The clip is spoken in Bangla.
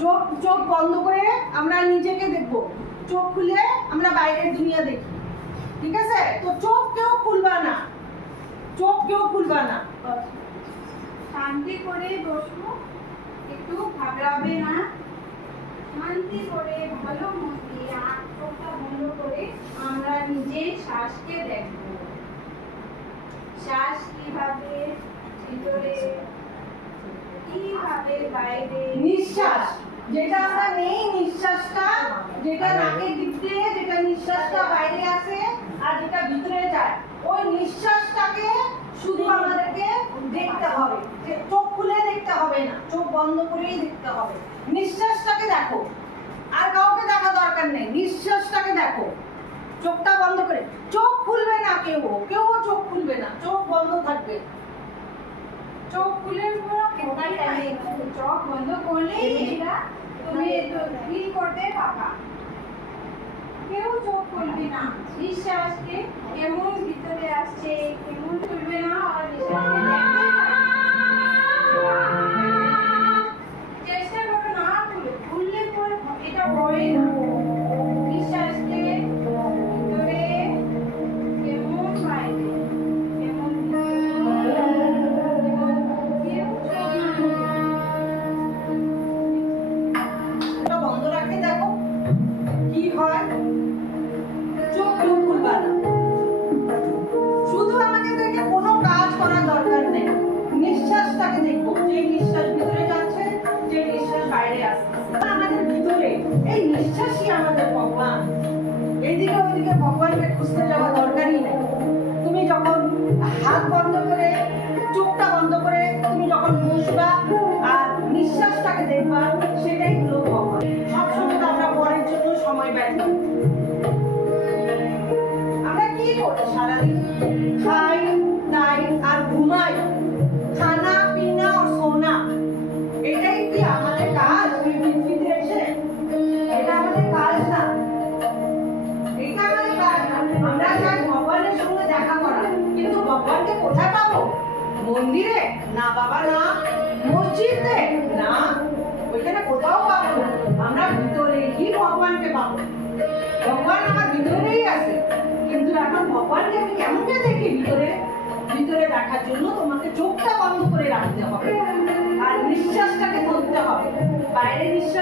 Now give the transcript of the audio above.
চোখ চোখ বন্ধ করে আমরা নিজেকে দেখব, চোখ খুলে আমরা বাইরের দুনিয়া দেখি। ঠিক আছে? তো চোখ কেউ খুলবা না, চোখ কেউ খুলবা না। শান্তি করে বসবো, একটু ঘাবড়াবে না। শান্তি করে ভালো মন দিয়ে চোখটা বন্ধ করে আমরা নিজের শ্বাসকে দেখব। শ্বাস কিভাবে ভিতরে, কিভাবে বাইরে। নিঃশ্বাস যেটা আমরা নেই, নিঃশ্বাসটা যেটা নাকের দিক দিয়ে যেটা নিঃশ্বাসটা বাইরে আসে আর যেটা ভিতরে যায়, ওই নিঃশ্বাসটাকে শুধু আমাদেরকে দেখতে হবে। যে চোখ খুলে দেখতে হবে না, চোখ বন্ধ করেই দেখতে হবে। নিঃশ্বাসটাকে দেখো, আর কাউকে দেখা দরকার নেই, নিঃশ্বাসটাকে দেখো চোখটা বন্ধ করে। চোখ খুলবে না কেউ, কেউ চোখ খুলবে না, চোখ বন্ধ থাকবে। চোখ খুলে চোখ বন্ধ করলেই এটা তুমি ফিল করতে পাবা। কেউ চোখ খুলবে না, নিঃশ্বাসকে কেমন ভিতরে আসছে কেমন খুলবে না, আর নিঃশ্বাসকে দেখতে চেষ্টা করো না খুললে পরে এটা হয় না। নিঃশ্বাসকে ভিতরে কেমন বাইরে কেমন বন্ধ রাখে দেখো কি হয়। চোখ কেউ খুলবা না, শুধু আমাকে দেখে কোনো কাজ করার দরকার নেই, নিঃশ্বাসটাকে দেখবো, যে নিঃশ্বাস ভিতরে যাচ্ছে যে নিঃশ্বাস বাইরে আসছে। আমাদের ভিতরে এই নিঃশ্বাসই আমাদের ভগবান। এইদিকে ওইদিকে ভগবানকে খুঁজতে যাওয়া দরকারই নেই। তুমি যখন হাত বন্ধ করে চোখটা বন্ধ করে তুমি যখন বসবা আর নিঃশ্বাসটাকে দেখবা, সেটাই হলো ভগবান। সবসময় তো আমরা পরের জন্য সময় ব্যয় করি। আমরা কি করি সারাদিন? খাই দাই আর ঘুমাই, খানা পিনা আর সোনা। এটাই কি আমাদের কাজ এই পৃথিবীতে এসে? এটা আমাদের কাজ না, এটা আমাদের কাজ না। আমরা চাই ভগবানের সঙ্গে দেখা করা, কিন্তু ভগবানকে কোথায় পাবো? মন্দিরে না বাবা, না মসজিদে না, ওইখানে কোথাও পাবো না। আমরা ভিতরেই ভগবানকে পাবো। ভগবান আমার ভিতরেই আছে, কিন্তু এখন ভগবানকে আমি কেমন করে দেখি? ভিতরে ভিতরে দেখার জন্য তোমাকে চোখটা বন্ধ করে রাখতে হবে আর নিঃশ্বাসটাকে ধরতে হবে। বাইরে নিঃশ্বাস